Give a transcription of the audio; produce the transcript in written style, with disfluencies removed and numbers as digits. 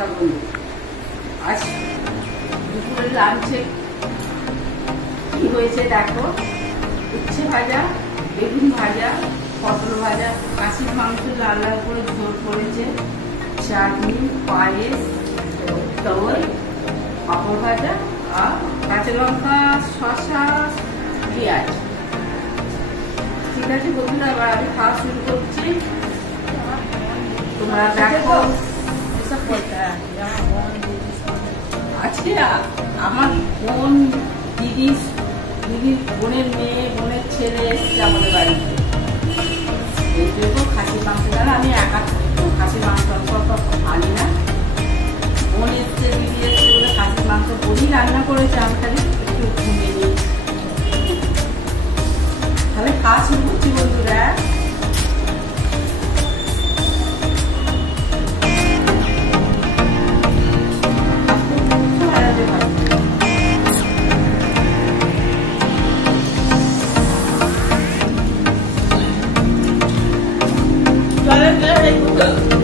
নমস্কার বন্ধু। আজ দুপুরে লাঞ্চে কি হয়েছে দেখো। উচ্ছে ভাজা, বেগুন ভাজা, পটল ভাজা, খাসির মাংস লাল লাল করে ঝোল করেছে, চাটনি, পায়েস, দই, পাঁপড় ভাজা আর কাঁচা লঙ্কা, শসা, পেঁয়াজ। ঠিক আছে বন্ধুরা, এবার আমি খাওয়া শুরু করছি। তোমরা দেখো। আজকে আমার বোন, দিদির বোনের মেয়ে, বোনের ছেলে এসছে আমাদের বাড়িতে। এই জন্য খাসির মাংস, দ্বারা আমি একা খাসির মাংস আনি না। বোন এসছে, দিদি এসছে বলে খাসির মাংস বোনই রান্না করেছে, আমি খালি একটু ঘুমিয়ে নিই। তাহলে খাওয়া শুরু করছি বন্ধুরা। Hãy subscribe cho kênh Ghiền Mì Gõ để không bỏ lỡ